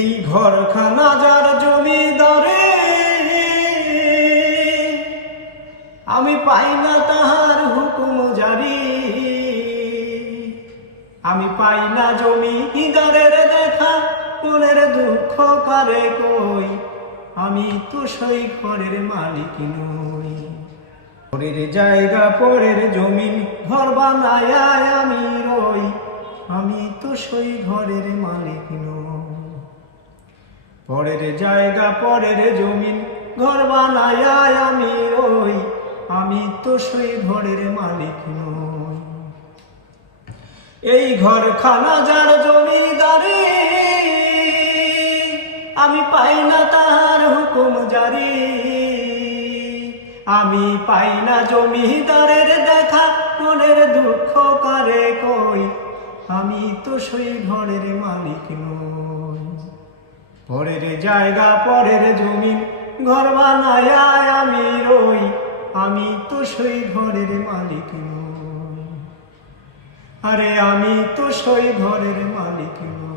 এই ঘরখানা যার জমিদারে, আমি পাই না তাহার হুকুম জারি। আমি পাই না জমিদারের দেখা, মনের দুঃখ কারে কই। আমি তো সেই ঘরের মালিক নই। পরের জায়গা পরের জমিন ঘর বানায় আমি রই। আমি তো সেই ঘরের মালিক নই। পরের জায়গা পরের জমিন ঘর বানায় আমি রই। আমি তো সেই ঘরের মালিক নই। এই ঘরখানা যার জমিদারি, আমি পাই না তাহার হুকুম জারি। আমি পাই না জমিদারের দেখা, মনের দুঃখ কারে কই। আমি তো সেই ঘরের মালিক নই। পরের জায়গা পরের জমিন ঘর বানায় আমি রই। আমি তো সেই ঘরের মালিক নই। আরে আমি তো সেই ঘরের মালিক নই।